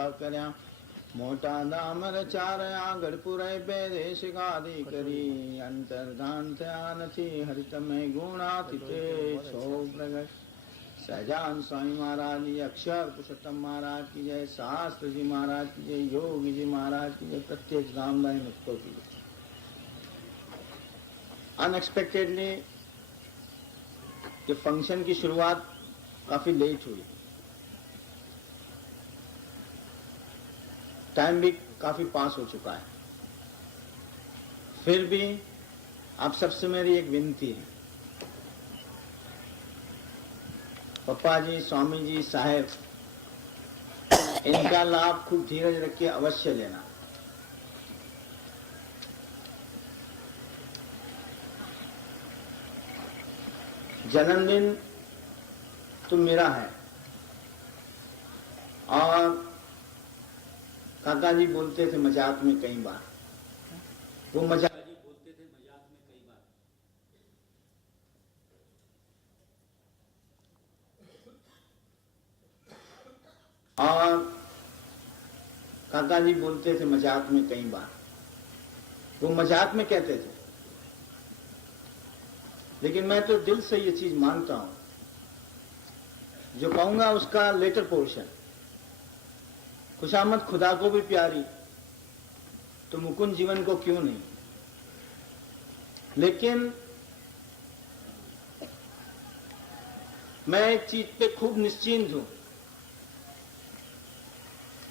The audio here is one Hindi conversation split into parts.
કર્યા મોટા દામ રચાર્યા ગઢપુરે બેદેશ ગાદી કરી અંતર્ધાન થયા નથી હરિતમે ગુણાતીતે સૌ પ્રગટ સહજાન स्वामी महाराज जी अक्षर पुरुषोत्तम महाराज की जय शास्त्र जी महाराज की जय योगी जी महाराज की जय प्रत्येक रामदाई मुक्तों की जय। अनएक्सपेक्टेडली ये फंक्शन की शुरुआत काफी लेट हुई, टाइम भी काफी पास हो चुका है। फिर भी आप सबसे मेरी एक विनती है, पप्पा जी, स्वामी जी, साहेब, इनका लाभ खूब धीरज रख के अवश्य लेना। जन्मदिन तो मेरा है और काका जी बोलते थे मजाक में कई बार, वो मजाक और काका जी बोलते थे मजाक में कई बार, वो मजाक में कहते थे, लेकिन मैं तो दिल से ये चीज मानता हूं। जो कहूंगा उसका लेटर पोर्शन, खुशामद खुदा को भी प्यारी तो मुकुंद जीवन को क्यों नहीं। लेकिन मैं एक चीज पे खूब निश्चिंत हूं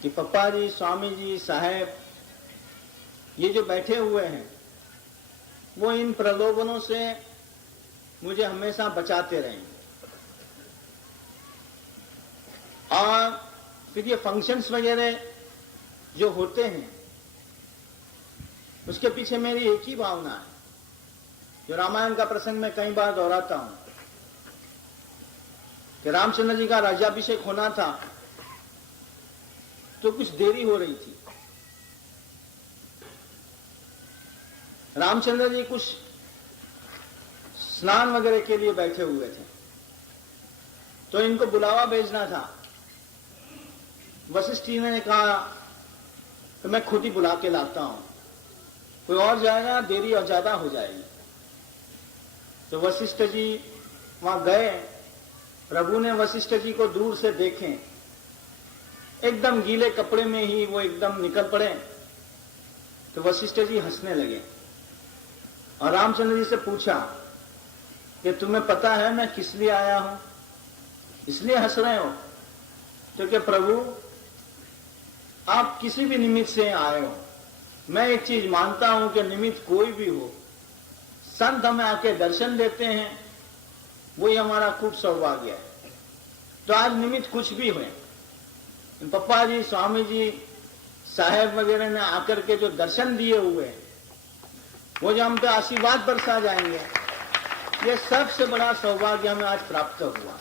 कि पप्पा जी, स्वामी जी, साहेब, ये जो बैठे हुए हैं वो इन प्रलोभनों से मुझे हमेशा बचाते रहेंगे। और फिर ये फंक्शंस वगैरह जो होते हैं उसके पीछे मेरी एक ही भावना है, जो रामायण का प्रसंग मैं कई बार दोहराता हूं कि रामचंद्र जी का राज्याभिषेक होना था तो कुछ देरी हो रही थी। रामचंद्र जी कुछ स्नान वगैरह के लिए बैठे हुए थे तो इनको बुलावा भेजना था। वशिष्ठ जी ने कहा कि मैं खुद ही बुला के लाता हूं, कोई और जाएगा देरी और ज्यादा हो जाएगी। तो वशिष्ठ जी वहां गए, प्रभु ने वशिष्ठ जी को दूर से देखें, एकदम गीले कपड़े में ही वो एकदम निकल पड़े। तो वशिष्ठ जी हंसने लगे और रामचंद्र जी से पूछा कि तुम्हें पता है मैं किस लिए आया हूं, इसलिए हंस रहे हो? तो कि प्रभु आप किसी भी निमित्त से आए हो, मैं एक चीज मानता हूं कि निमित्त कोई भी हो, संत हमें आके दर्शन देते हैं, वही हमारा खूब सौभाग्य है। तो आज निमित्त कुछ भी हुए, पप्पा जी, स्वामी जी, साहेब वगैरह ने आकर के जो दर्शन दिए हुए वो जो हम पे आशीर्वाद बरसा जाएंगे, ये सबसे बड़ा सौभाग्य हमें आज प्राप्त हुआ।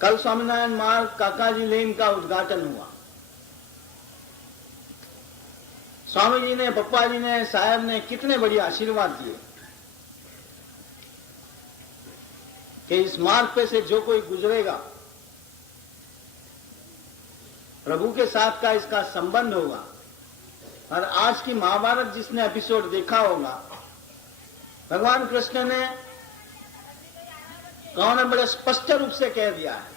कल स्वामीनारायण मार्ग काका जी लेन का उद्घाटन हुआ। स्वामी जी ने, पप्पा जी ने, साहब ने कितने बढ़िया आशीर्वाद दिए कि इस मार्ग पे से जो कोई गुजरेगा प्रभु के साथ का इसका संबंध होगा। और आज की महाभारत जिसने एपिसोड देखा होगा, भगवान कृष्ण ने उन्होंने बड़े स्पष्ट रूप से कह दिया है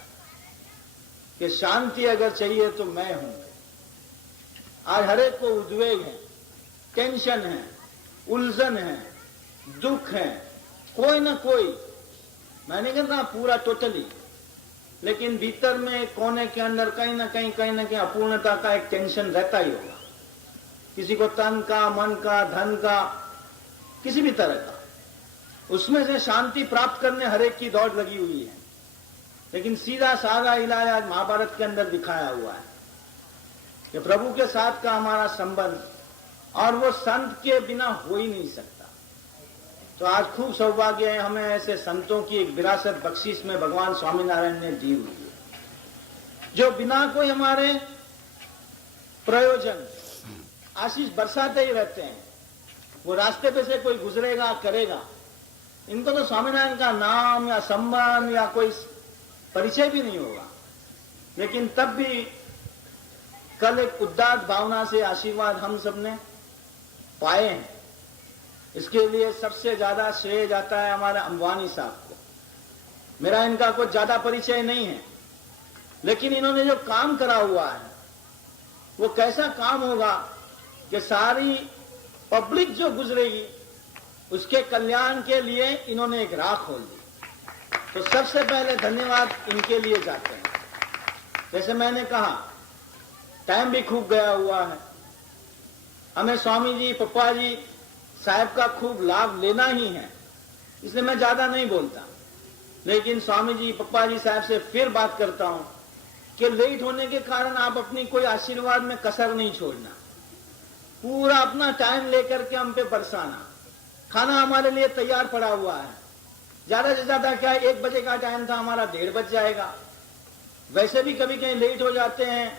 कि शांति अगर चाहिए तो मैं हूं। आज हरेक को उद्वेग है, टेंशन है, उलझन है, दुख है, कोई ना कोई, मैं नहीं कहता पूरा टोटली, लेकिन भीतर में कोने के अंदर कहीं ना कहीं अपूर्णता का एक टेंशन रहता ही होगा। किसी को तन का, मन का, धन का, किसी भी तरह का, उसमें से शांति प्राप्त करने हरेक की दौड़ लगी हुई है। लेकिन सीधा साधा इलाज आज महाभारत के अंदर दिखाया हुआ है कि प्रभु के साथ का हमारा संबंध, और वो संत के बिना हो ही नहीं सकता। तो आज खूब सौभाग्य है, हमें ऐसे संतों की एक विरासत बख्शीश में भगवान स्वामीनारायण ने दी हुई है, जो बिना कोई हमारे प्रयोजन आशीष बरसाते ही रहते हैं। वो रास्ते पे से कोई गुजरेगा, करेगा, इनको तो स्वामीनारायण का नाम या सम्मान या कोई परिचय भी नहीं होगा, लेकिन तब भी कल एक उदात्त भावना से आशीर्वाद हम सबने पाए हैं। इसके लिए सबसे ज्यादा श्रेय जाता है हमारे अंबानी साहब को। मेरा इनका कुछ ज्यादा परिचय नहीं है, लेकिन इन्होंने जो काम करा हुआ है वो कैसा काम होगा कि सारी पब्लिक जो गुजरेगी उसके कल्याण के लिए इन्होंने एक राह खोल दी। तो सबसे पहले धन्यवाद इनके लिए जाते हैं। जैसे मैंने कहा, टाइम भी खूब गया हुआ है, हमें स्वामी जी पप्पा जी साहब का खूब लाभ लेना ही है, इसलिए मैं ज्यादा नहीं बोलता। लेकिन स्वामी जी पप्पा जी साहब से फिर बात करता हूं कि लेट होने के कारण आप अपनी कोई आशीर्वाद में कसर नहीं छोड़ना, पूरा अपना टाइम लेकर के हम पे बरसाना। खाना हमारे लिए तैयार पड़ा हुआ है, ज्यादा से ज्यादा क्या 1 बजे का टाइम था, हमारा 1:30 बज जाएगा। वैसे भी कभी कहीं लेट हो जाते हैं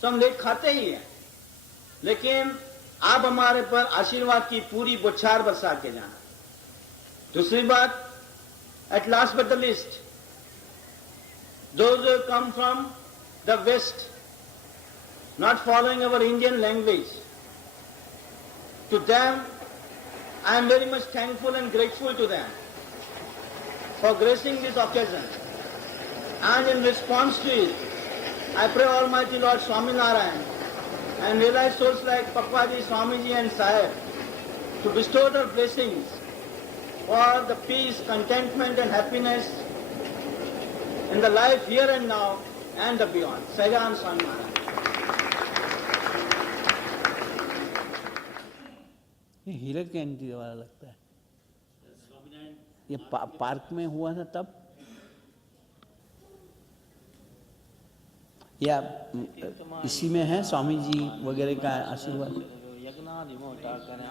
तो हम लेट खाते ही हैं, लेकिन आप हमारे पर आशीर्वाद की पूरी बौछार बरसा के जाना। दूसरी बात, at last but the list, those who come from the West, not following our Indian language, to them I am very much thankful and grateful to them for gracing this occasion. And in response to it, I pray Almighty Lord Swaminarayan and realize souls like Papaji, Swamiji and Sahib to bestow their blessings for the peace, contentment and happiness in the life here and now and the beyond. Sahajan Swami Maharaj. ये हीरक कैंटी वाला लगता है। ये पार्क में हुआ था तब, या इसी में है स्वामी जी वगैरह का आशीर्वाद। यज्ञादि मोटा करा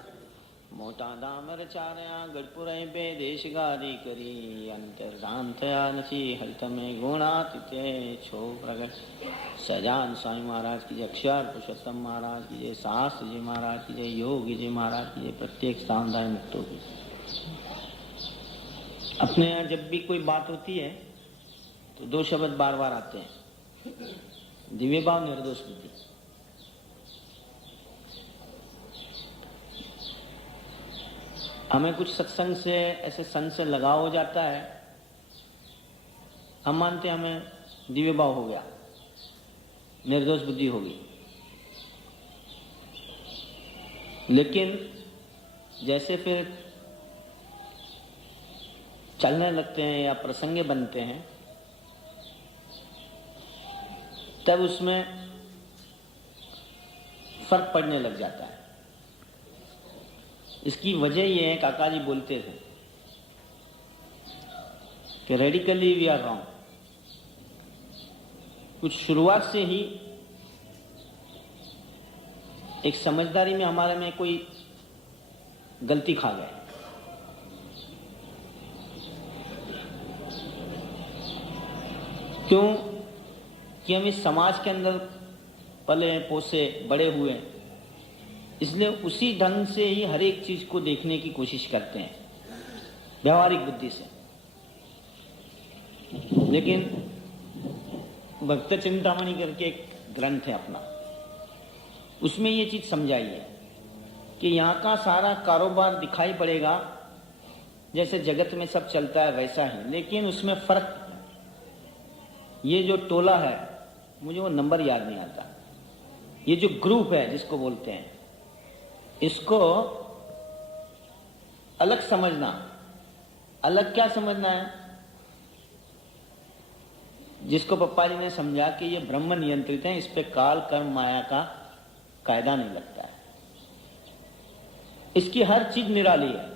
मोटा दामर चारया गढ़पुरय पे देश गारी करी अंतर्धान थया नची हरित में गुणातीते छो प्रगट। सजान स्वामी महाराज की जय, अक्षर पुरुषोत्तम महाराज की जय, शास्त्र जी महाराज की जय, योगी जी महाराज की जय, प्रत्येक स्थानदाय मुक्तों की। अपने यहाँ जब भी कोई बात होती है तो 2 शब्द बार बार आते हैं, दिव्य भाव, निर्दोष बुद्धि। हमें कुछ सत्संग से, ऐसे संत से लगाव हो जाता है, हम मानते हैं हमें दिव्य भाव हो गया, निर्दोष बुद्धि होगी। लेकिन जैसे फिर चलने लगते हैं या प्रसंगे बनते हैं, तब उसमें फर्क पड़ने लग जाता है। इसकी वजह यह है, काका जी बोलते थे कि रेडिकली वी आर रॉन्ग। कुछ शुरुआत से ही एक समझदारी में हमारे में कोई गलती खा गए। क्यों कि हम इस समाज के अंदर पले पोसे बड़े हुए, इसलिए उसी ढंग से ही हर एक चीज को देखने की कोशिश करते हैं व्यवहारिक बुद्धि से। लेकिन भक्त चिंतामणि करके एक ग्रंथ है अपना, उसमें ये चीज समझाई है कि यहाँ का सारा कारोबार दिखाई पड़ेगा जैसे जगत में सब चलता है वैसा ही, लेकिन उसमें फर्क, ये जो टोला है, मुझे वो नंबर याद नहीं आता, ये जो ग्रुप है जिसको बोलते हैं, इसको अलग समझना। अलग क्या समझना है? जिसको पप्पा जी ने समझा कि ये ब्रह्म नियंत्रित है, इस पे काल कर्म माया का कायदा नहीं लगता है, इसकी हर चीज निराली है।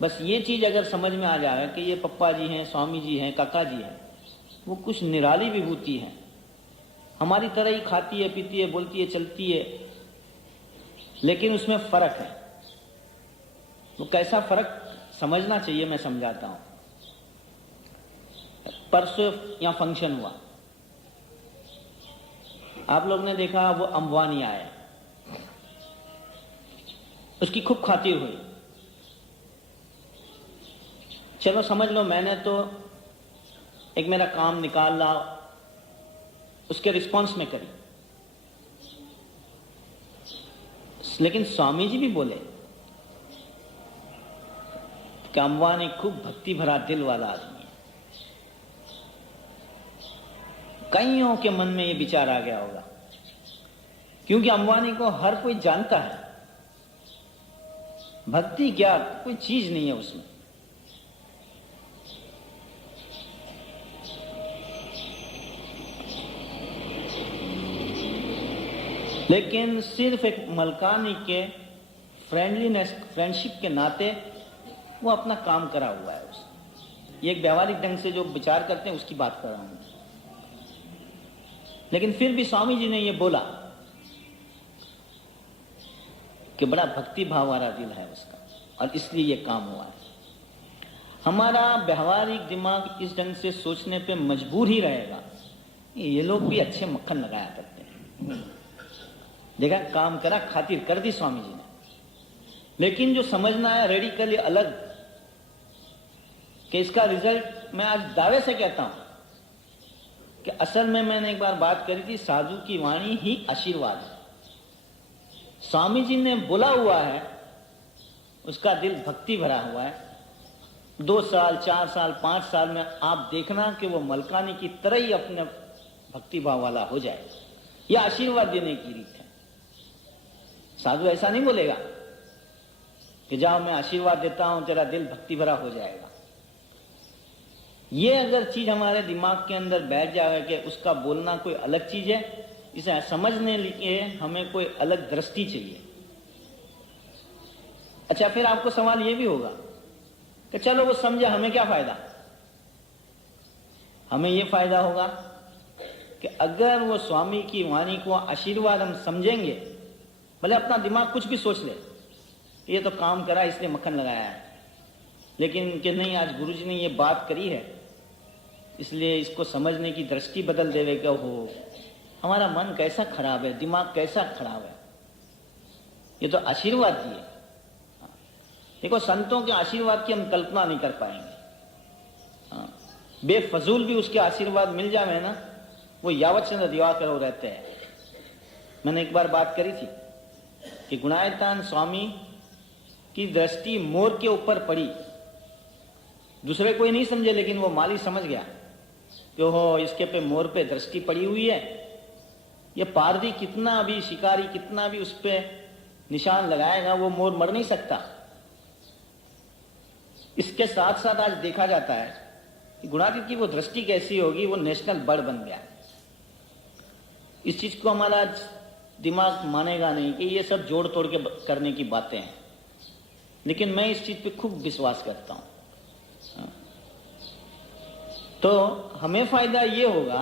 बस ये चीज अगर समझ में आ जाए कि ये पप्पा जी हैं, स्वामी जी हैं, काका जी हैं, वो कुछ निराली विभूति है, हमारी तरह ही खाती है, पीती है, बोलती है, चलती है, लेकिन उसमें फर्क है। वो कैसा फर्क समझना चाहिए, मैं समझाता हूं। परसों यहां फंक्शन हुआ, आप लोग ने देखा, वो अंबानी आया, उसकी खूब खातिर हुई। चलो समझ लो, मैंने तो एक मेरा काम निकाला, उसके रिस्पॉन्स में करी। लेकिन स्वामी जी भी बोले कि अंबानी खूब भक्ति भरा दिल वाला आदमी है। कईयों के मन में ये विचार आ गया होगा, क्योंकि अंबानी को हर कोई जानता है भक्ति क्या कोई चीज नहीं है उसमें। लेकिन सिर्फ एक मलकानी के फ्रेंडलीनेस, फ्रेंडशिप के नाते वो अपना काम करा हुआ है उसने। ये एक व्यवहारिक ढंग से जो विचार करते हैं उसकी बात कर रहा हूं। लेकिन फिर भी स्वामी जी ने ये बोला कि बड़ा भक्ति भाव वाला दिल है उसका और इसलिए ये काम हुआ है। हमारा व्यवहारिक दिमाग इस ढंग से सोचने पे मजबूर ही रहेगा, ये लोग भी अच्छे मक्खन लगाया करते हैं। देखा, काम करा, खातिर कर दी स्वामी जी ने। लेकिन जो समझना है रेडिकली अलग, कि इसका रिजल्ट मैं आज दावे से कहता हूं कि असल में मैंने एक बार बात करी थी, साधु की वाणी ही आशीर्वाद है। स्वामी जी ने बोला हुआ है, उसका दिल भक्ति भरा हुआ है। 2 साल, 4 साल, 5 साल में आप देखना कि वो मलकानी की तरह ही अपने भक्ति भाव वाला हो जाए। यह आशीर्वाद देने की रीत है। साधु ऐसा नहीं बोलेगा कि जाओ मैं आशीर्वाद देता हूं तेरा दिल भक्ति भरा हो जाएगा। ये अगर चीज हमारे दिमाग के अंदर बैठ जाए कि उसका बोलना कोई अलग चीज है, इसे समझने लिए हमें कोई अलग दृष्टि चाहिए। अच्छा, फिर आपको सवाल ये भी होगा कि चलो वो समझे, हमें क्या फायदा? हमें ये फायदा होगा कि अगर वो स्वामी की वाणी को आशीर्वाद हम समझेंगे, भले अपना दिमाग कुछ भी सोच ले, ये तो काम करा इसलिए मक्खन लगाया है, लेकिन कि नहीं आज गुरुजी ने ये बात करी है इसलिए इसको समझने की दृष्टि बदल देगा। हो, हमारा मन कैसा खराब है, दिमाग कैसा खराब है, ये तो आशीर्वाद दिए। देखो, संतों के आशीर्वाद की हम कल्पना नहीं कर पाएंगे। बेफजूल भी उसके आशीर्वाद मिल जाए ना, वो यावतचंद्र दिवाकर हो रहते हैं। मैंने एक बार बात करी थी कि गुणायतान स्वामी की दृष्टि मोर के ऊपर पड़ी। दूसरे कोई नहीं समझे, लेकिन वो माली समझ गया कि हो इसके पे मोर पे दृष्टि पड़ी हुई है। ये पारदी कितना भी, शिकारी कितना भी उस पे निशान लगाएगा, वो मोर मर नहीं सकता। इसके साथ साथ आज देखा जाता है कि गुणातीत की वो दृष्टि कैसी होगी, वो नेशनल बर्ड बन गया। इस चीज को हमारा दिमाग मानेगा नहीं कि ये सब जोड़ तोड़ के करने की बातें हैं, लेकिन मैं इस चीज पे खूब विश्वास करता हूं। तो हमें फायदा ये होगा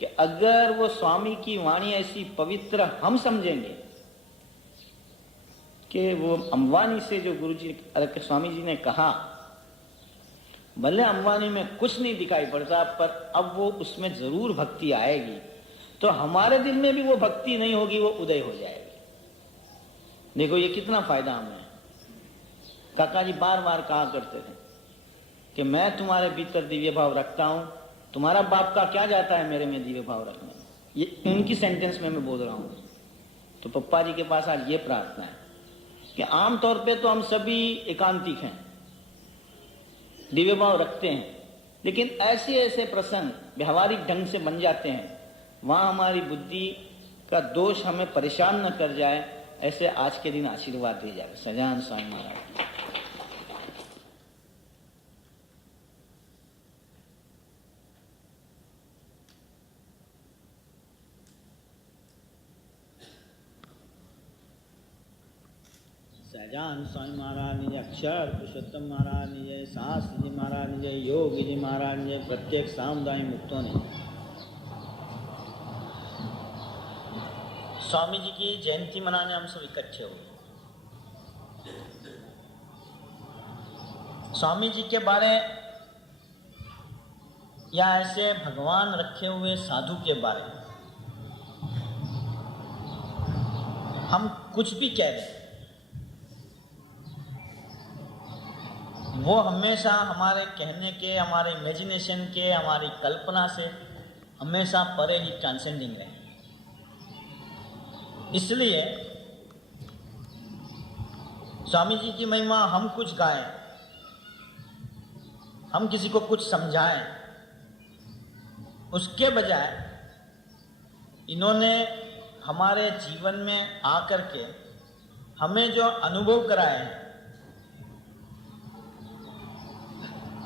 कि अगर वो स्वामी की वाणी ऐसी पवित्र हम समझेंगे कि वो अंबानी से जो गुरुजी स्वामी जी ने कहा, भले अंबानी में कुछ नहीं दिखाई पड़ता, पर अब वो उसमें जरूर भक्ति आएगी, तो हमारे दिल में भी वो भक्ति नहीं होगी, वो उदय हो जाएगी। देखो ये कितना फायदा हमें। काका जी बार बार कहा करते थे कि मैं तुम्हारे भीतर दिव्य भाव रखता हूं, तुम्हारा बाप का क्या जाता है मेरे में दिव्य भाव रखने में। ये उनकी सेंटेंस में मैं बोल रहा हूं। तो पप्पा जी के पास आज ये प्रार्थना है कि आमतौर पे तो हम सभी एकांतिक हैं, दिव्य भाव रखते हैं, लेकिन ऐसे ऐसे प्रसंग व्यवहारिक ढंग से बन जाते हैं, वहां हमारी बुद्धि का दोष हमें परेशान न कर जाए, ऐसे आज के दिन आशीर्वाद दिए जाए। सजान स्वामी महाराज। सहजान स्वामी महाराज ने जय, अक्षर पुरुषोत्तम महाराज ने जय, शास्त्री जी महाराज ने जय, योगी जी महाराज ने जय, प्रत्येक सामुदायिक मुक्तों ने। स्वामी जी की जयंती मनाने हम सब इकट्ठे हुए। स्वामी जी के बारे या ऐसे भगवान रखे हुए साधु के बारे में हम कुछ भी कह दें, वो हमेशा हमारे कहने के, हमारे इमेजिनेशन के, हमारी कल्पना से हमेशा परे ही ट्रांसेंडिंग रहे। इसलिए स्वामी जी की महिमा हम कुछ गाएं, हम किसी को कुछ समझाएं, उसके बजाय इन्होंने हमारे जीवन में आकर के हमें जो अनुभव कराए हैं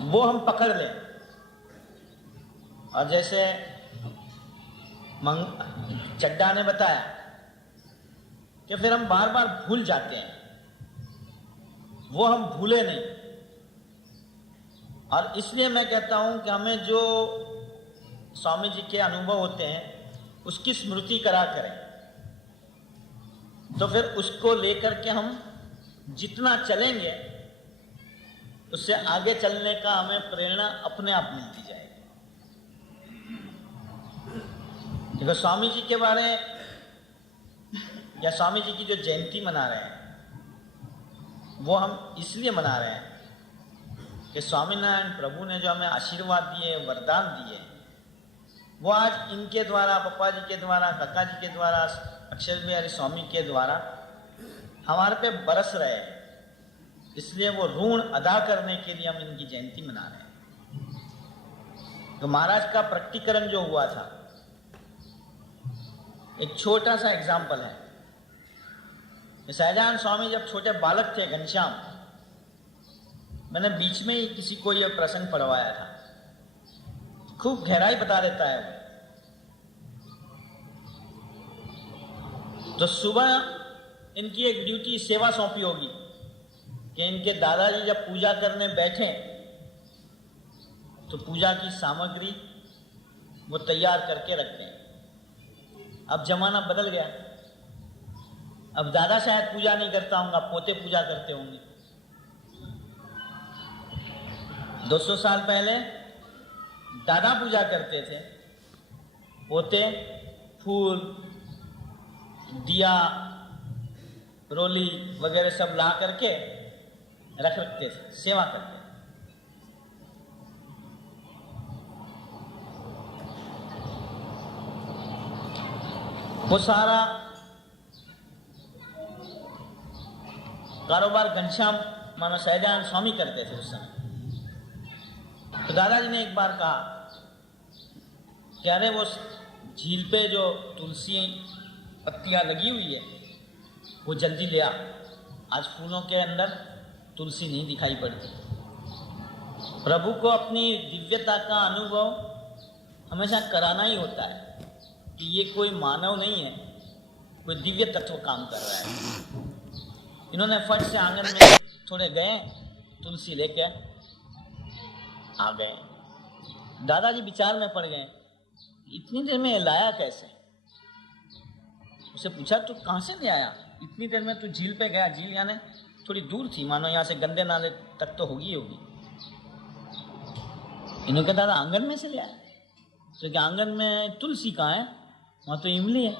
वो हम पकड़ लें। और जैसे चड्डा ने बताया कि फिर हम बार बार भूल जाते हैं, वो हम भूले नहीं। और इसलिए मैं कहता हूं कि हमें जो स्वामी जी के अनुभव होते हैं उसकी स्मृति करा करें, तो फिर उसको लेकर के हम जितना चलेंगे उससे आगे चलने का हमें प्रेरणा अपने आप मिलती जाएगी। देखो स्वामी जी के बारे या स्वामी जी की जो जयंती मना रहे हैं वो हम इसलिए मना रहे हैं कि स्वामीनारायण प्रभु ने जो हमें आशीर्वाद दिए, वरदान दिए, वो आज इनके द्वारा, पप्पा जी के द्वारा, काका जी के द्वारा, अक्षर बिहारी स्वामी के द्वारा हमारे पे बरस रहे हैं। इसलिए वो ऋण अदा करने के लिए हम इनकी जयंती मना रहे हैं। तो महाराज का प्रकटीकरण जो हुआ था, एक छोटा सा एग्जाम्पल है। सहजानंद स्वामी जब छोटे बालक थे, घनश्याम, मैंने बीच में ही किसी को यह प्रसंग पढ़वाया था। खूब गहराई बता देता है। तो सुबह इनकी एक ड्यूटी, सेवा सौंपी होगी कि इनके दादाजी जब पूजा करने बैठे तो पूजा की सामग्री वो तैयार करके रखते हैं। अब जमाना बदल गया, अब दादा शायद पूजा नहीं करता होगा, पोते पूजा करते होंगे। 200 साल पहले दादा पूजा करते थे, पोते फूल, दिया, रोली वगैरह सब ला करके रखते थे, सेवा करते। वो सारा कारोबार घनश्याम मानो सहजानंद स्वामी करते थे उस समय। तो दादाजी ने एक बार कहा कि अरे वो झील पे जो तुलसी पत्तियां लगी हुई है वो जल्दी ले आ, आज फूलों के अंदर तुलसी नहीं दिखाई पड़ती। प्रभु को अपनी दिव्यता का अनुभव हमेशा कराना ही होता है कि ये कोई मानव नहीं है, कोई दिव्य तत्व काम कर रहा है। इन्होंने फट से आंगन में थोड़े गए, तुलसी लेके आ गए। दादाजी विचार में पड़ गए, इतनी देर में लाया कैसे? उसे पूछा तू कहां से ले आया? इतनी देर में तू झील पे गया? झील यानी थोड़ी दूर थी, मानो यहाँ से गंदे नाले तक तो होगी। इन्होंने कहा दादा आंगन में से ले आया। तो क्या आंगन में तुलसी कहाँ है? वहाँ तो इमली है,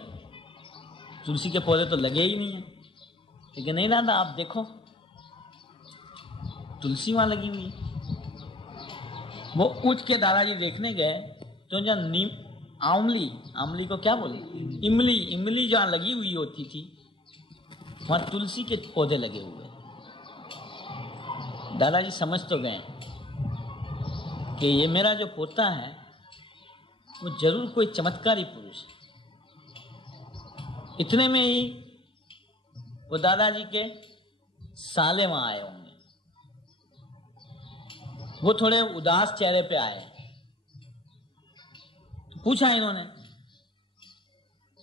तुलसी के पौधे तो लगे ही नहीं है। लेकिन नहीं दादा आप देखो, तुलसी वहाँ लगी हुई है। वो उठ के दादाजी देखने गए तो जहाँ नीम, आमली को क्या बोले, इमली जहाँ लगी हुई होती थी वहाँ तुलसी के पौधे लगे हुए। दादाजी समझ तो गए कि ये मेरा जो पोता है वो जरूर कोई चमत्कारी पुरुष है। इतने में ही वो दादाजी के साले वहां आए होंगे। वो थोड़े उदास चेहरे पे आए। तो पूछा इन्होंने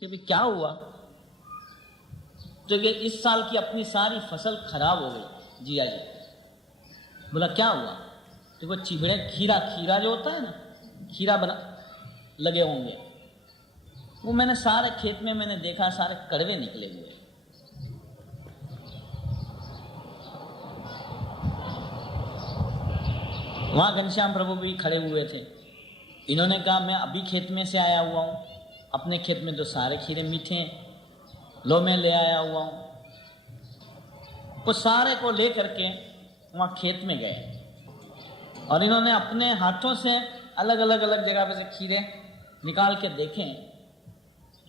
कि भाई क्या हुआ? तो ये इस साल की अपनी सारी फसल खराब हो गई जिया जी। बोला क्या हुआ? तो वो चिबड़े खीरा जो होता है ना, खीरा बना लगे होंगे, वो मैंने सारे खेत में मैंने देखा, सारे कड़वे निकले हुए। वहां घनश्याम प्रभु भी खड़े हुए थे। इन्होंने कहा मैं अभी खेत में से आया हुआ हूं, अपने खेत में तो सारे खीरे मीठे हैं, लो मैं ले आया हुआ हूं। वो सारे को ले करके वहां खेत में गए और इन्होंने अपने हाथों से अलग अलग जगह पे से खीरे निकाल के देखें,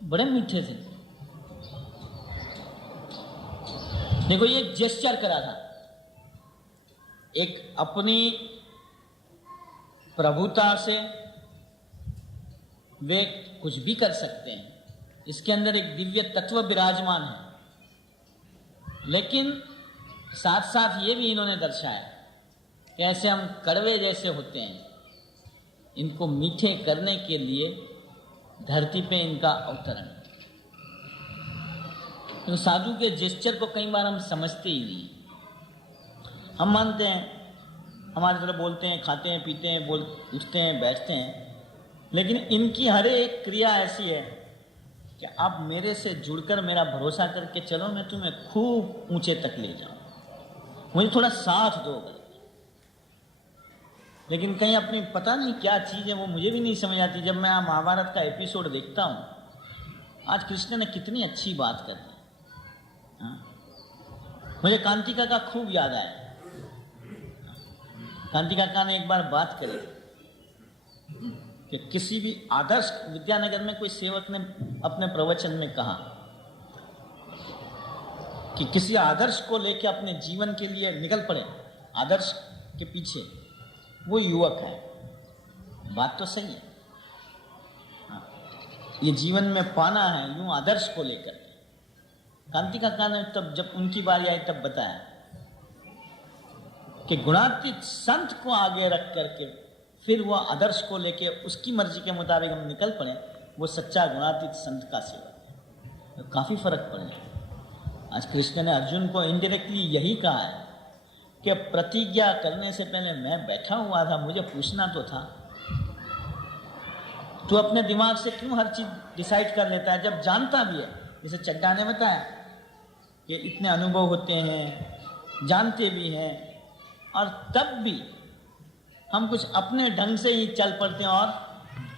बड़े मीठे थे। देखो, ये एक जेस्चर करा था, एक अपनी प्रभुता से वे कुछ भी कर सकते हैं, इसके अंदर एक दिव्य तत्व विराजमान है। लेकिन साथ साथ ये भी इन्होंने दर्शाया कि ऐसे हम कड़वे जैसे होते हैं, इनको मीठे करने के लिए धरती पे इनका अवतरण। तो साधु के जेस्चर को कई बार हम समझते ही नहीं। हम मानते हैं, हमारी तरह बोलते हैं, खाते हैं, पीते हैं, उठते हैं, बैठते हैं, लेकिन इनकी हर एक क्रिया ऐसी है कि आप मेरे से जुड़कर मेरा भरोसा करके चलो, मैं तुम्हें खूब ऊंचे तक ले जाऊं, मुझे थोड़ा साथ दो। लेकिन कहीं अपनी पता नहीं क्या चीज़ है, वो मुझे भी नहीं समझ आती। जब मैं महाभारत का एपिसोड देखता हूँ, आज कृष्ण ने कितनी अच्छी बात कर दी। मुझे कांति काका खूब याद आया। कांति काका ने एक बार बात करी कि किसी भी आदर्श, विद्यानगर में कोई सेवक ने अपने प्रवचन में कहा कि किसी आदर्श को लेकर अपने जीवन के लिए निकल पड़े, आदर्श के पीछे, वो युवक है। बात तो सही है, ये जीवन में पाना है, यूं आदर्श को लेकर। कांति काका ने तब जब उनकी बारी आई तब बताया कि गुणातीत संत को आगे रख करके फिर वो आदर्श को लेके उसकी मर्जी के मुताबिक हम निकल पड़े, वो सच्चा गुणातीत संत का सेवक है। तो काफी फर्क पड़े। आज कृष्ण ने अर्जुन को इनडायरेक्टली यही कहा है कि प्रतिज्ञा करने से पहले मैं बैठा हुआ था, मुझे पूछना तो था। तू अपने दिमाग से क्यों हर चीज डिसाइड कर लेता है, जब जानता भी है। जैसे चड्डा ने बताया कि इतने अनुभव होते हैं, जानते भी हैं, और तब भी हम कुछ अपने ढंग से ही चल पड़ते हैं, और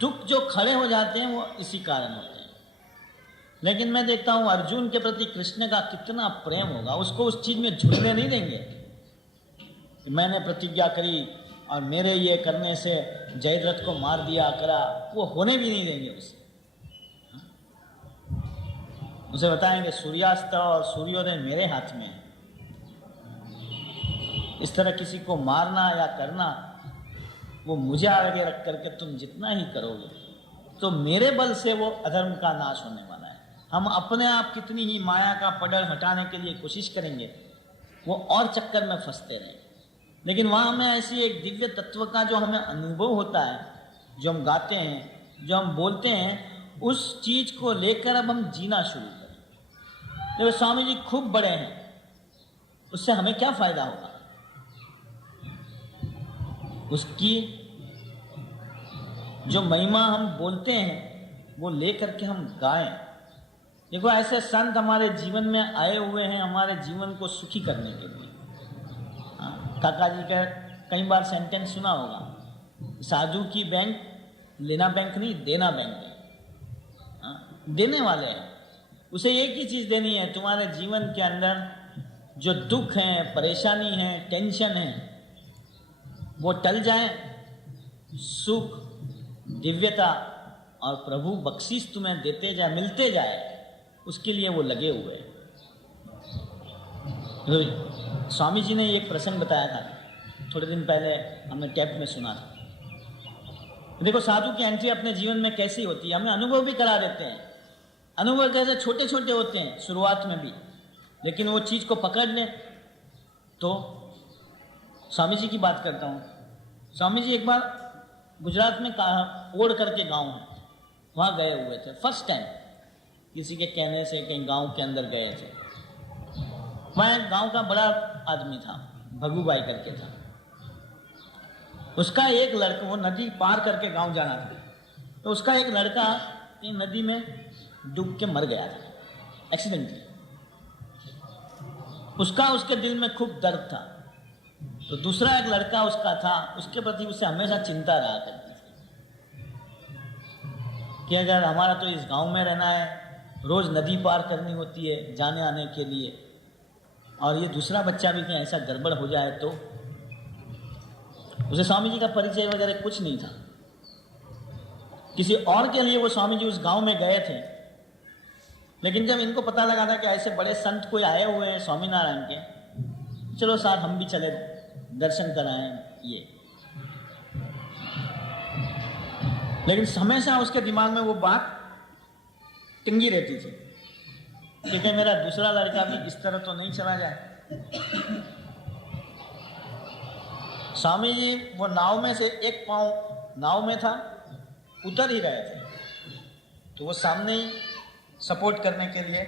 दुख जो खड़े हो जाते हैं वो इसी कारण होते हैं। लेकिन मैं देखता हूं अर्जुन के प्रति कृष्ण का कितना प्रेम होगा, उसको उस चीज में झुलने नहीं देंगे कि मैंने प्रतिज्ञा करी और मेरे ये करने से जयद्रथ को मार दिया करा, वो होने भी नहीं देंगे उसे बताएंगे सूर्यास्त और सूर्योदय मेरे हाथ में है। इस तरह किसी को मारना या करना, वो मुझे आगे रख करके तुम जितना ही करोगे तो मेरे बल से वो अधर्म का नाश होने वाला है। हम अपने आप कितनी ही माया का पड़ल हटाने के लिए कोशिश करेंगे, वो और चक्कर में फंसते रहेंगे। लेकिन वहाँ हमें ऐसी एक दिव्य तत्व का जो हमें अनुभव होता है, जो हम गाते हैं, जो हम बोलते हैं, उस चीज को लेकर अब हम जीना शुरू करें। देखो स्वामी जी खूब बड़े हैं, उससे हमें क्या फायदा होगा? उसकी जो महिमा हम बोलते हैं वो लेकर के हम गाएं। देखो ऐसे संत हमारे जीवन में आए हुए हैं हमारे जीवन को सुखी करने के लिए। काका जी का कई बार सेंटेंस सुना होगा, साधु की बैंक लेना बैंक नहीं, देना बैंक है। देने वाले हैं, उसे एक ही चीज देनी है, तुम्हारे जीवन के अंदर जो दुख है, परेशानी है, टेंशन है, वो टल जाए, सुख, दिव्यता और प्रभु बख्शीश तुम्हें देते जाए, मिलते जाए, उसके लिए वो लगे हुए हैं। तो स्वामी जी ने एक प्रसंग बताया था, थोड़े दिन पहले हमने टेप में सुना था। देखो साधु की एंट्री अपने जीवन में कैसी होती है, हमें अनुभव भी करा देते हैं। अनुभव कैसे छोटे छोटे होते हैं शुरुआत में भी, लेकिन वो चीज को पकड़ लें तो। स्वामी जी की बात करता हूँ। स्वामी जी एक बार गुजरात में ओढ़ करके गांव है, वहाँ गए हुए थे फर्स्ट टाइम, किसी के कहने से कहीं गांव के अंदर गए थे। वहाँ एक गांव का बड़ा आदमी था, भगूबाई करके था। उसका एक लड़का, वो नदी पार करके गांव जाना था, तो उसका एक लड़का नदी में डूब के मर गया था एक्सीडेंटली। उसका उसके दिल में खूब दर्द था। तो दूसरा एक लड़का उसका था, उसके प्रति उसे हमेशा चिंता रहा करती थी कि अगर हमारा तो इस गांव में रहना है, रोज नदी पार करनी होती है जाने आने के लिए, और ये दूसरा बच्चा भी कहीं ऐसा गड़बड़ हो जाए तो। उसे स्वामी जी का परिचय वगैरह कुछ नहीं था, किसी और के लिए वो स्वामी जी उस गांव में गए थे, लेकिन जब इनको पता लगा था कि ऐसे बड़े संत कोई आए हुए हैं स्वामीनारायण के, चलो साथ हम भी चले दर्शन कराएं ये। लेकिन हमेशा उसके दिमाग में वो बात टिंगी रहती थी कि कहीं मेरा दूसरा लड़का भी इस तरह तो नहीं चला जाए। स्वामी जी वो नाव में से एक पांव नाव में था, उतर ही रहे थे, तो वो सामने ही सपोर्ट करने के लिए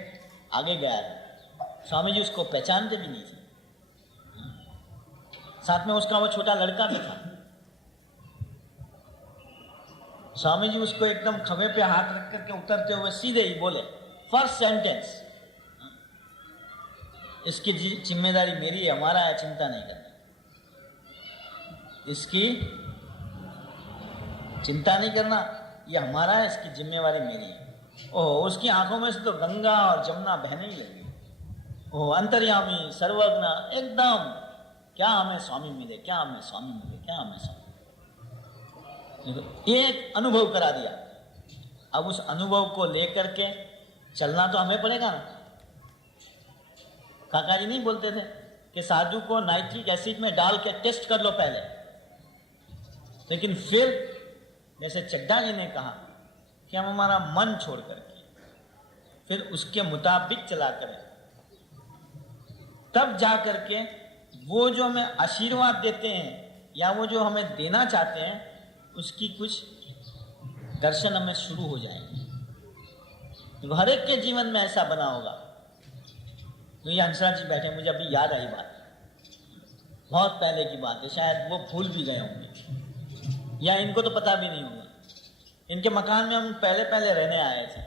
आगे गया था। स्वामी जी उसको पहचानते भी नहीं थे। साथ में उसका वो छोटा लड़का भी था। स्वामी जी उसको एकदम खभे पे हाथ रख करके उतरते हुए सीधे ही बोले, फर्स्ट सेंटेंस, इसकी जिम्मेदारी मेरी है, हमारा है, चिंता नहीं करना। इसकी चिंता नहीं करना, ये हमारा है, इसकी जिम्मेवारी मेरी है। ओह, उसकी आंखों में से तो गंगा और जमुना बहने ही लगी। ओह, अंतर्यामी सर्वज्ञ एकदम, क्या हमें स्वामी मिले, क्या हमें स्वामी मिले, क्या हमें स्वामी। एक अनुभव करा दिया। अब उस अनुभव को लेकर के चलना तो हमें पड़ेगा ना। काका जी नहीं बोलते थे कि साधु को नाइट्रिक एसिड में डाल के टेस्ट कर लो पहले, लेकिन फिर जैसे चड्डा जी ने कहा कि हम हमारा मन छोड़ करके फिर उसके मुताबिक चला करें, तब जा करके वो जो हमें आशीर्वाद देते हैं या वो जो हमें देना चाहते हैं उसकी कुछ दर्शन हमें शुरू हो जाएंगे। तो हर एक के जीवन में ऐसा बना होगा। तो ये हंसराज जी बैठे, मुझे अभी याद आई बात, बहुत पहले की बात है, शायद वो भूल भी गए होंगे या इनको तो पता भी नहीं होगा। इनके मकान में हम पहले पहले रहने आए थे,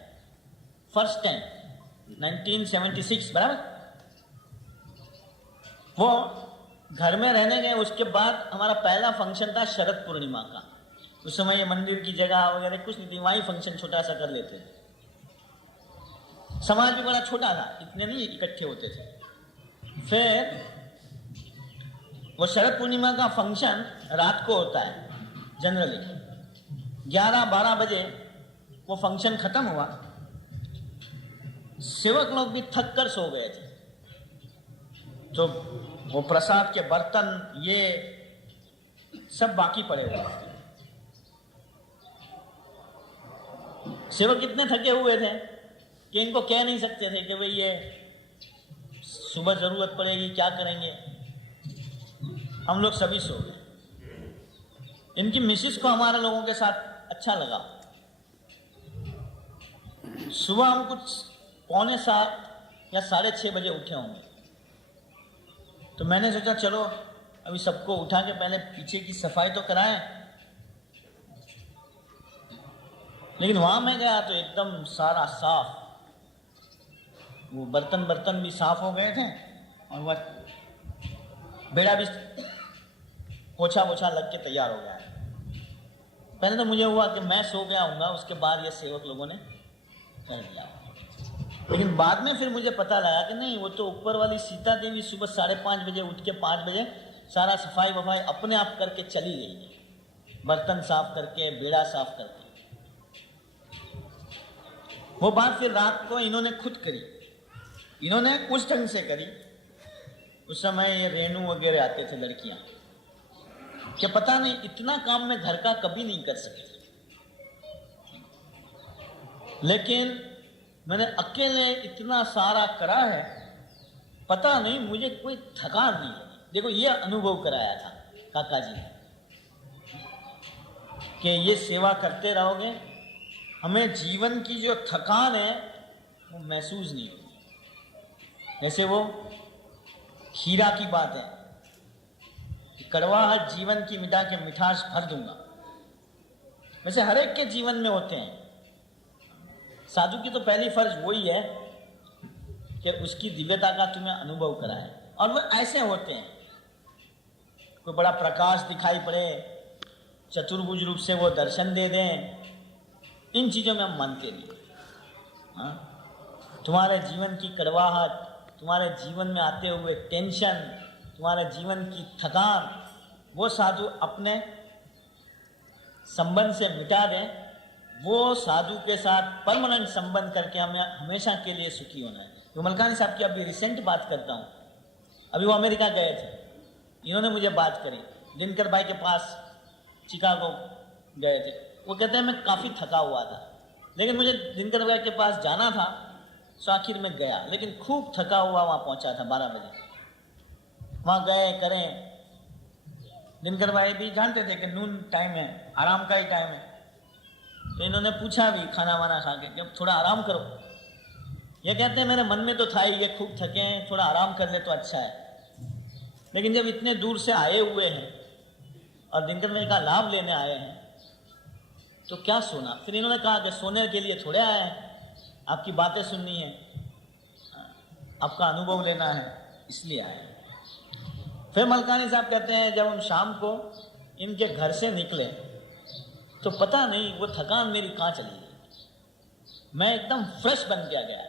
फर्स्ट टाइम 1976, बराबर। वो घर में रहने गए, उसके बाद हमारा पहला फंक्शन था शरद पूर्णिमा का। उस समय ये मंदिर की जगह वगैरह कुछ नहीं थी, वहीं फंक्शन छोटा सा कर लेते थे। समाज भी बड़ा छोटा था, इतने नहीं इकट्ठे होते थे। फिर वो शरद पूर्णिमा का फंक्शन रात को होता है जनरली, 11-12 बजे वो फंक्शन खत्म हुआ। सेवक लोग भी थक कर सो गए थे, तो वो प्रसाद के बर्तन ये सब बाकी पड़े हुए थे। सेवक इतने थके हुए थे कि इनको कह नहीं सकते थे कि भाई ये सुबह जरूरत पड़ेगी, क्या करेंगे। हम लोग सभी सो गए। इनकी मिसेस को हमारे लोगों के साथ अच्छा लगा। सुबह हम कुछ 6:45 या 6:30 बजे उठे होंगे, तो मैंने सोचा चलो अभी सबको उठा के पहले पीछे की सफाई तो कराएं। लेकिन वहां मैं गया तो एकदम सारा साफ, वो बर्तन भी साफ हो गए थे और वह बेड़ा भी पोछा लग के तैयार हो गया। पहले तो मुझे हुआ कि मैं सो गया हूँगा, उसके बाद ये सेवक लोगों ने कर दिया। लेकिन बाद में फिर मुझे पता लगा कि नहीं, वो तो ऊपर वाली सीता देवी सुबह 5:30 बजे उठ के 5 बजे सारा सफाई वफाई अपने आप करके चली गई, बर्तन साफ करके, बेड़ा साफ करके। वो बात फिर रात को इन्होंने खुद करी। इन्होंने उस ढंग से करी, उस समय ये रेणु वगैरह आते थे लड़कियां, क्या पता नहीं इतना काम मैं घर का कभी नहीं कर सकती। लेकिन मैंने अकेले इतना सारा करा है, पता नहीं मुझे कोई थकान नहीं है। देखो ये अनुभव कराया था काका जी ने कि ये सेवा करते रहोगे, हमें जीवन की जो थकान है वो महसूस नहीं होगी। जैसे वो हीरा की बात है कि कड़वाहट जीवन की मिटा के मिठास भर दूंगा, वैसे हर एक के जीवन में होते हैं। साधु की तो पहली फर्ज वही है कि उसकी दिव्यता का तुम्हें अनुभव कराए, और वो ऐसे होते हैं। कोई बड़ा प्रकाश दिखाई पड़े, चतुर्भुज रूप से वो दर्शन दे दें, इन चीजों में हम मानते नहीं। हाँ, तुम्हारे जीवन की कड़वाहट, तुम्हारे जीवन में आते हुए टेंशन, तुम्हारे जीवन की थकान, वो साधु अपने संबंध से मिटा दें, वो साधु के साथ परमानेंट संबंध करके हमें हमेशा के लिए सुखी होना है। तो मलकानी साहब की अभी रिसेंट बात करता हूँ, अभी वो अमेरिका गए थे, इन्होंने मुझे बात करी, दिनकर भाई के पास चिकागो गए थे। वो कहते हैं मैं काफ़ी थका हुआ था, लेकिन मुझे दिनकर भाई के पास जाना था, तो आखिर में गया, लेकिन खूब थका हुआ वहाँ पहुँचा था 12 बजे। वहाँ गए करें, दिनकर भाई भी जानते थे कि नून टाइम है, आराम का ही टाइम है, तो इन्होंने पूछा भी खाना वाना खा के कि अब थोड़ा आराम करो। ये कहते हैं मेरे मन में तो था ही ये खूब थके हैं, थोड़ा आराम कर ले तो अच्छा है, लेकिन जब इतने दूर से आए हुए हैं और दिनकर भाई का लाभ लेने आए हैं तो क्या सोना। फिर इन्होंने कहा कि सोने के लिए थोड़े आए हैं, आपकी बातें सुननी है, आपका अनुभव लेना है, इसलिए आए हैं। फिर मलकानी साहब कहते हैं जब हम शाम को इनके घर से निकले तो पता नहीं वो थकान मेरी कहाँ चली गई, मैं एकदम फ्रेश बन के आ गया।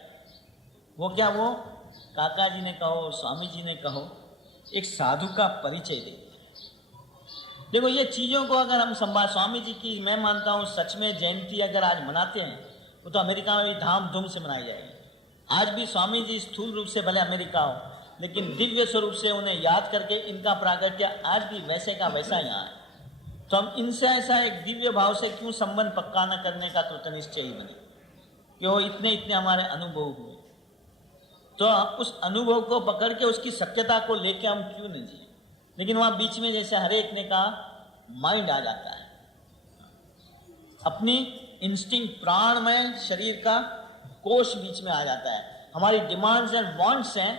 वो क्या, वो काका जी ने कहो, स्वामी जी ने कहो, एक साधु का परिचय दे। देखो ये चीज़ों को अगर हम संभाल, स्वामी जी की मैं मानता हूँ सच में जयंती अगर आज मनाते हैं वो तो अमेरिका में भी धाम-धूम से मनाई जाएगी। आज भी स्वामी जी स्थूल रूप से भले अमेरिका हो, लेकिन दिव्य स्वरूप से उन्हें याद करके इनका प्रागट्य आज भी वैसे का वैसा यहाँ है। तो हम इनसे ऐसा एक दिव्य भाव से क्यों संबंध पक्का न करने का कृतनिश्चय ही बने कि वो इतने इतने हमारे अनुभव हुए, तो उस अनुभव को पकड़ के उसकी सत्यता को लेके हम क्यों नहीं जिए। लेकिन वहाँ बीच में जैसे हर एक ने कहा माइंड आ जाता है, अपनी इंस्टिंक्ट प्राणमय शरीर का कोष बीच में आ जाता है, हमारी डिमांड्स एंड वांट्स हैं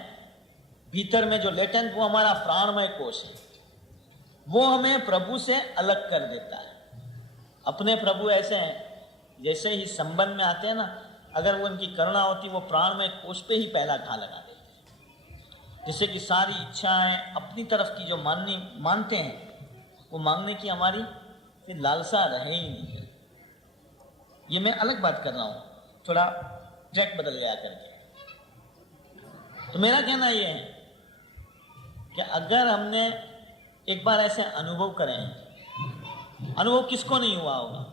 भीतर में जो लेटेंट, वो हमारा प्राणमय कोष है, वो हमें प्रभु से अलग कर देता है। अपने प्रभु ऐसे हैं जैसे ही संबंध में आते हैं ना, अगर वो उनकी करुणा होती वो प्राणमय कोष पे ही पहला घा लगा देते, जैसे कि सारी इच्छाएं अपनी तरफ की जो मानते हैं वो मांगने की हमारी फिर लालसा रहे ही नहीं। ये मैं अलग बात कर रहा हूँ, थोड़ा ट्रैक बदल गया करके। तो मेरा कहना ये है कि अगर हमने एक बार ऐसे अनुभव करें, अनुभव किसको नहीं हुआ होगा।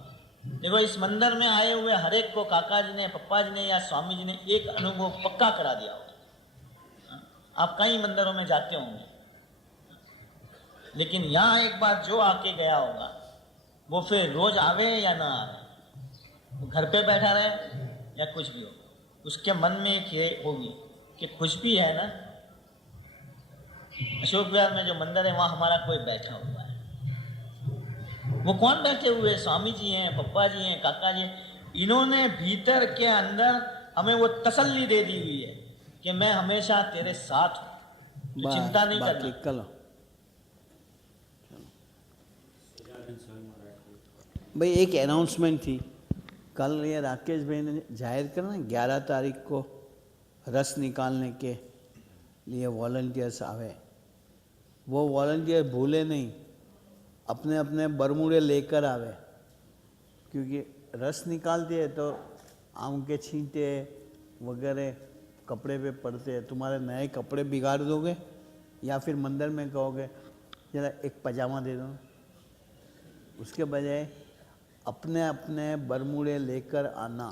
देखो इस मंदिर में आए हुए हर एक को काका जी ने, पप्पा जी ने या स्वामी जी ने एक अनुभव पक्का करा दिया होगा। आप कई मंदिरों में जाते होंगे, लेकिन यहाँ एक बार जो आके गया होगा वो फिर रोज आवे या ना आवे, वो घर पे बैठा रहे या कुछ भी हो, उसके मन में एक ये होगी कि कुछ भी है ना, अशोक विहार में जो मंदिर है वहाँ हमारा कोई बैठा हुआ है। वो कौन बैठे हुए? स्वामी जी हैं, पप्पा जी हैं, काका जी हैं। इन्होंने भीतर के अंदर हमें वो तसल्ली दे दी हुई है कि मैं हमेशा तेरे साथ हूँ, तो चिंता नहीं करनी। कलो भाई एक अनाउंसमेंट थी कल, ये राकेश भाई ने जाहिर करा ना 11 तारीख को रस निकालने के लिए वॉलंटियर्स आवे। वो वॉलंटियर भूले नहीं, अपने अपने बरमूडे लेकर आवे, क्योंकि रस निकालते हैं तो आम के छींटे वगैरह कपड़े पे पड़ते हैं, तुम्हारे नए कपड़े बिगाड़ दोगे, या फिर मंदिर में कहोगे जरा एक पजामा दे दो। उसके बजाय अपने अपने बरमूडे लेकर आना।